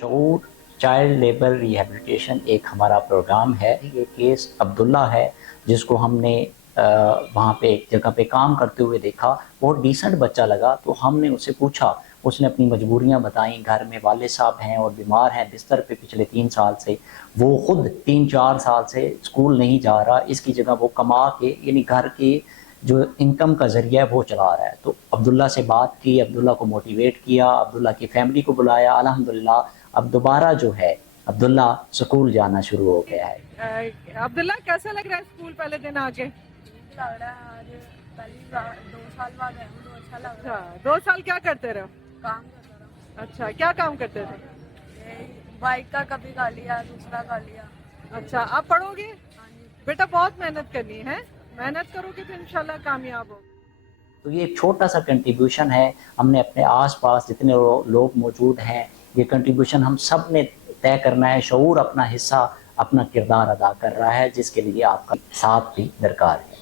شعور child labour rehabilitation ایک ہمارا پروگرام ہے. یہ کیس عبداللہ ہے جس کو ہم نے وہاں پہ ایک جگہ پہ کام کرتے ہوئے دیکھا. بہت ڈیسنٹ بچہ لگا تو ہم نے اس سے پوچھا. اس نے اپنی مجبوریاں بتائیں. گھر میں والد صاحب ہیں اور بیمار ہیں بستر پہ پچھلے 3 سال سے. وہ خود 3-4 سال سے اسکول نہیں جا رہا. اس کی جگہ وہ کما کے یعنی گھر کے جو انکم کا ذریعہ ہے وہ چلا رہا ہے. تو عبداللہ سے بات کی, عبداللہ کو موٹیویٹ کیا, عبداللہ کی فیملی کو بلایا. الحمدللہ اب دوبارہ جو ہے عبداللہ اسکول جانا شروع ہو گیا ہے. عبداللہ کیسا لگ رہا ہے اسکول پہلے دن آگے؟ لگ رہا ہے آج پہلی 2 سال بعد ہے تو اچھا لگ رہا ہے. 2 سال کیا کرتے رہے؟ کام کرتا رہا. اچھا, کیا کام کرتے تھے؟ بائک کا کبھی کھا لیا, دوسرا کھا لیا. اچھا, آپ پڑھو گے؟ ہاں جی. بیٹا بہت محنت کرنی ہے, محنت کرو گے تو انشاءاللہ کامیاب ہو. تو یہ ایک چھوٹا سا کنٹریبیوشن ہے. ہم نے اپنے آس پاس جتنے لوگ موجود ہیں یہ کنٹریبیوشن ہم سب نے طے کرنا ہے. شعور اپنا حصہ اپنا کردار ادا کر رہا ہے جس کے لیے آپ کا ساتھ بھی درکار ہے.